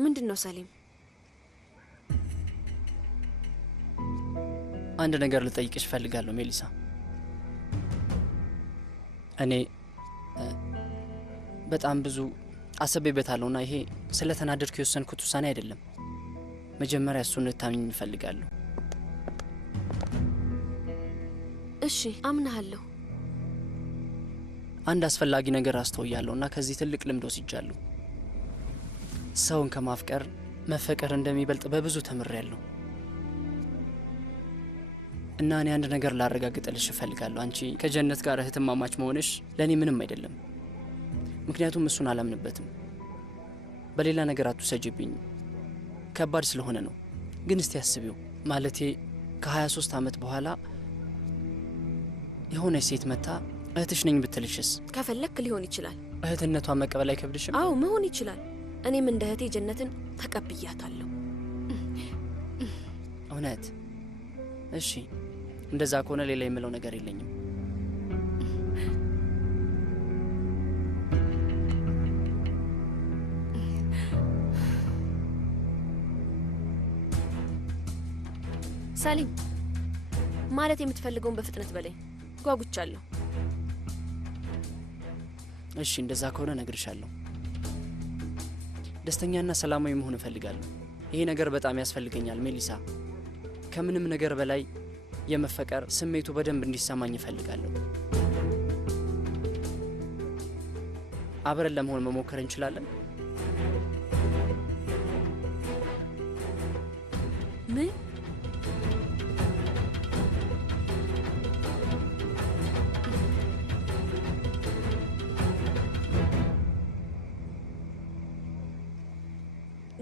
ምንድነው ሰሊም? አንድ ነገር ልጠይቅሽ ፈልጋለሁ ሜሊሳ። እኔ በጣም ብዙ አስቤበታለሁና ይሄ ስለተናደድኩ የወሰንኩት ውሳኔ አይደለም። መጀመሪያ እሱን ልታምኚኝ እፈልጋለሁ። እሺ አምናለሁ። አንድ አስፈላጊ ነገር አስተውያለሁና ከዚህ ትልቅ ልምድ ወስጃለሁ። ሰውን ከማፍቀር መፈቀር እንደሚበልጥ በብዙ ተምሬያለሁ። እና እኔ አንድ ነገር ላረጋግጥልሽ እፈልጋለሁ። አንቺ ከጀነት ጋር እህትማማች መሆንሽ ለእኔ ምንም አይደለም። ምክንያቱም እሱን አላምንበትም። በሌላ ነገር አትውሰጂብኝ፣ ከባድ ስለሆነ ነው። ግን እስቲ አስቢው፣ ማለቴ ከ23 ዓመት በኋላ የሆነች ሴት መታ እህትሽ ነኝ ብትልሽስ? ከፈለክ ሊሆን ይችላል። እህትነቷን መቀበል አይከብድሽም? አዎ መሆን ይችላል። እኔም እንደ እህቴ ጀነትን ተቀብያታለሁ። እውነት? እሺ እንደዛ ከሆነ ሌላ የምለው ነገር የለኝም። ሰሊም ማለት የምትፈልገውን በፍጥነት በለኝ፣ ጓጉቻለሁ። እሺ እንደዛ ከሆነ እነግርሻለሁ። ደስተኛና ሰላማዊ መሆን እፈልጋለሁ። ይሄ ነገር በጣም ያስፈልገኛል ሜሊሳ። ከምንም ነገር በላይ የመፈቀር ስሜቱ በደንብ እንዲሰማኝ እፈልጋለሁ። አብረን ለመሆን መሞከር እንችላለን? ምን?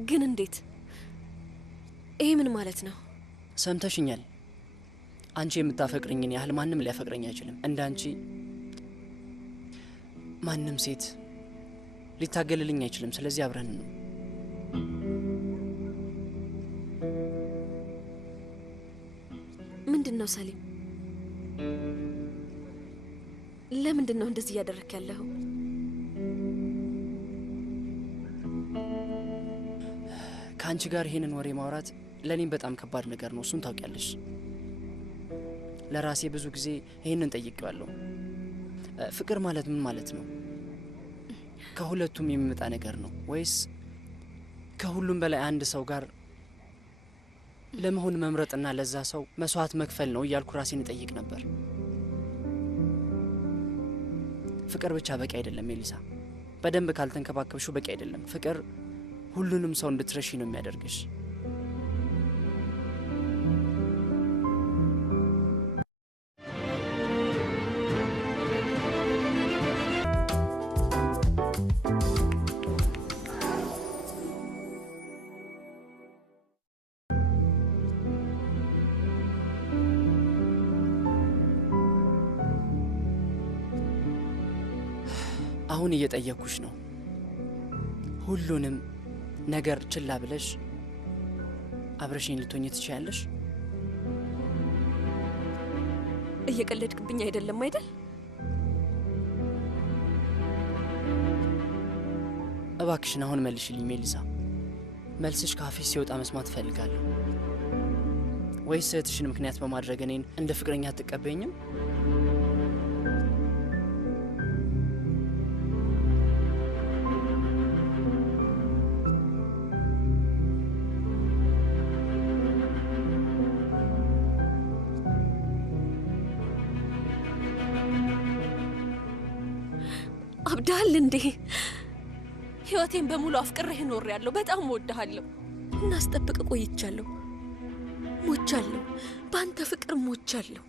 ግን እንዴት? ይሄ ምን ማለት ነው? ሰምተሽኛል። አንቺ የምታፈቅርኝን ያህል ማንም ሊያፈቅረኝ አይችልም። እንደ አንቺ ማንም ሴት ሊታገልልኝ አይችልም። ስለዚህ አብረን ነው። ምንድነው ሰሊም? ለምንድነው እንደዚህ እያደረክ ያለኸው? ከአንቺ ጋር ይሄንን ወሬ ማውራት ለእኔም በጣም ከባድ ነገር ነው። እሱን ታውቂያለሽ። ለራሴ ብዙ ጊዜ ይሄንን ጠይቄዋለሁ። ፍቅር ማለት ምን ማለት ነው? ከሁለቱም የሚመጣ ነገር ነው ወይስ ከሁሉም በላይ አንድ ሰው ጋር ለመሆን መምረጥና ለዛ ሰው መስዋዕት መክፈል ነው እያልኩ ራሴን እጠይቅ ነበር። ፍቅር ብቻ በቂ አይደለም ኤሊሳ። በደንብ ካልተንከባከብሽው በቂ አይደለም። ፍቅር ሁሉንም ሰው እንድትረሺ ነው የሚያደርግሽ። አሁን እየጠየቅኩሽ ነው። ሁሉንም ነገር ችላ ብለሽ አብረሽኝ ልትሆኚ ትችያለሽ? እየቀለድክብኝ አይደለም አይደል? እባክሽን አሁን መልሽልኝ ሜሊሳ። መልስሽ ካፍሽ ሲወጣ መስማት እፈልጋለሁ። ወይስ እህትሽን ምክንያት በማድረግ እኔን እንደ ፍቅረኛ አትቀበይኝም? አብዳል እንዴ? ህይወቴን በሙሉ አፍቅሬህ ኖሬያለሁ። በጣም እወድሃለሁ። እናስጠብቅ ቆይቻለሁ። ሞቻለሁ። በአንተ ፍቅር ሞቻለሁ።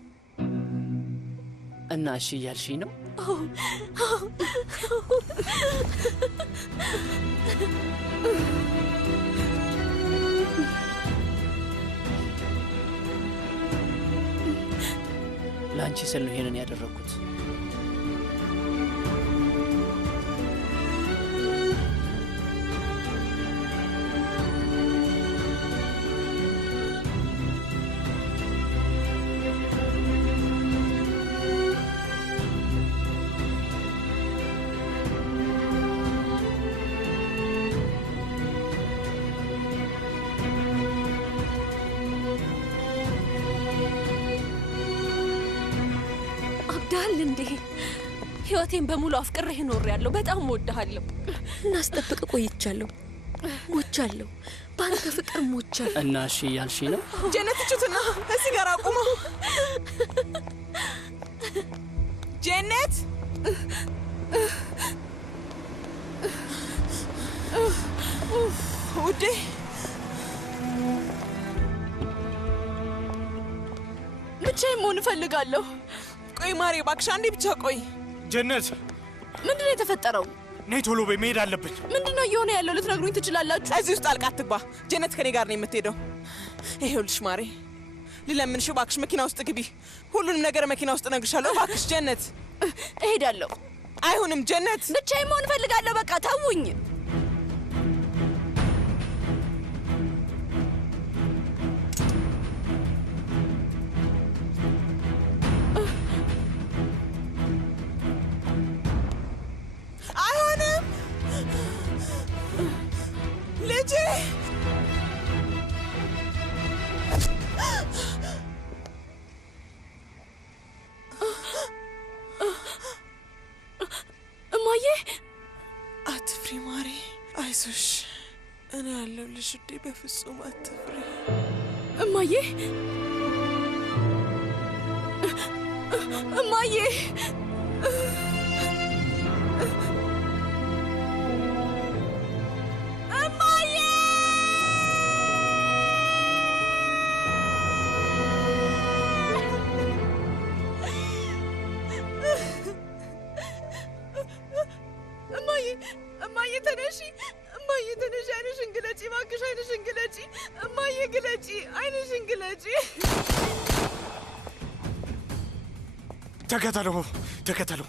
እና እሺ እያልሽኝ ነው? ለአንቺ ስል ነው ይሄንን ያደረግኩት። አብዳል እንዴ? ህይወቴን በሙሉ አፍቅሬህ ኖሬያለሁ። በጣም እወድሃለሁ። እናስጠብቅ ቆይቻለሁ። ሞቻለሁ። በአንተ ፍቅር ሞቻለሁ። እና እሺ ያልሽ ነው? ጀነት እቹትና እዚህ ጋር አቁሙ። ጀነት ውዴ፣ ብቻዬን መሆን እፈልጋለሁ። ቆይ ማሬ እባክሽ አንዴ ብቻ ቆይ። ጀነት ምንድን ነው የተፈጠረው? ነይ ቶሎ በይ፣ መሄድ አለብኝ። ምንድን ነው እየሆነ ያለው? ልትነግሩኝ ትችላላችሁ? እዚህ ውስጥ ጣልቃ አትግባ። ጀነት ከኔ ጋር ነው የምትሄደው። ይኸውልሽ ማሬ ልለምንሽ እባክሽ መኪና ውስጥ ግቢ። ሁሉንም ነገር መኪና ውስጥ እነግርሻለሁ። እባክሽ ጀነት። እሄዳለሁ። አይሆንም ጀነት። ብቻዬን መሆን እፈልጋለሁ። በቃ ተውኝ። አይሆንም ልጄ። እማዬ አትፍሪ ማሬ፣ አይዞሽ፣ እኔ ያለሁልሽ ውዴ። በፍጹም አትፍሪ እማዬ። እማዬ እማዬ ተነሺ፣ እማዬ ተነሺ። አይንሽን ግለጪ እባክሽ፣ አይንሽን ግለጪ እማዬ፣ ግለጪ፣ አይንሽን ግለጪ። ተከተሉ፣ ተከተሉ።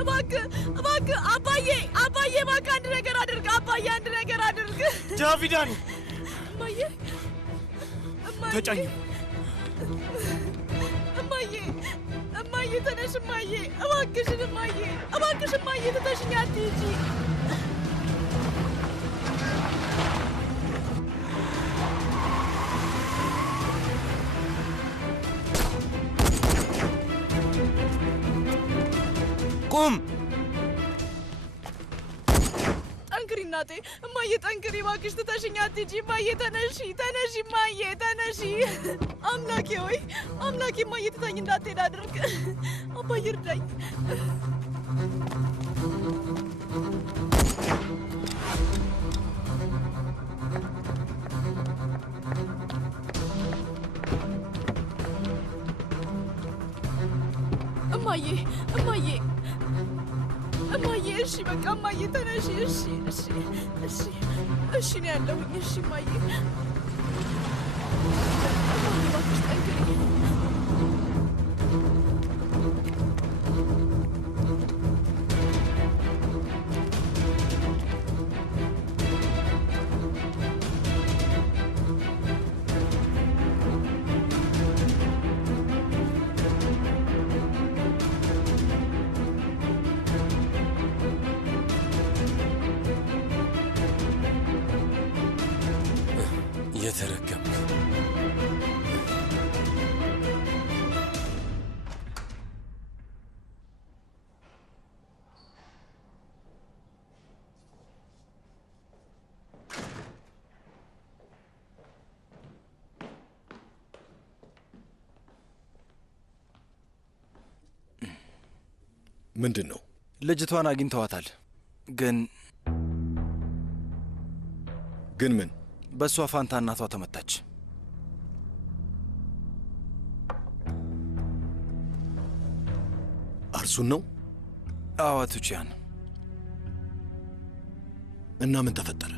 እባክህ፣ እባክህ አባዬ፣ አባዬ እባክህ አንድ ነገር አድርግ አባዬ፣ አንድ ነገር አድርግ። ጃቪዳን እማዬ፣ እማዬ ተጫኝ። እማዬ፣ እማዬ ተነሽ እማዬ፣ እባክሽን እማዬ፣ እባክሽ እማዬ፣ ትተሽኝ አትሂጂ። ቁም። ጠንክሪ እናቴ፣ እማዬ ጠንክሪ እባክሽ፣ ትተሽኝ አትሂጂ። እማዬ ተነሺ፣ ተነሺ እማዬ፣ ተነሺ። አምላኬ ሆይ አምላኬ፣ እማዬ ትታኝ እንዳትሄድ አድርግ። አባዬ እርዳኝ። እማዬ፣ እማዬ፣ እማዬ፣ እሺ በቃ እማዬ ተነሺ። እሺ፣ እሺ፣ እሺ፣ እሺ ነው ያለሁኝ። እሺ እማዬ፣ እማዬ እባክሽ ጠንክሪ። የተረገምኩ ምንድን ነው? ልጅቷን አግኝተዋታል። ግን ምን? በእሷ ፋንታ እናቷ ተመታች። አርሱን ነው? አዎ ቱቺያን። እና ምን ተፈጠረ?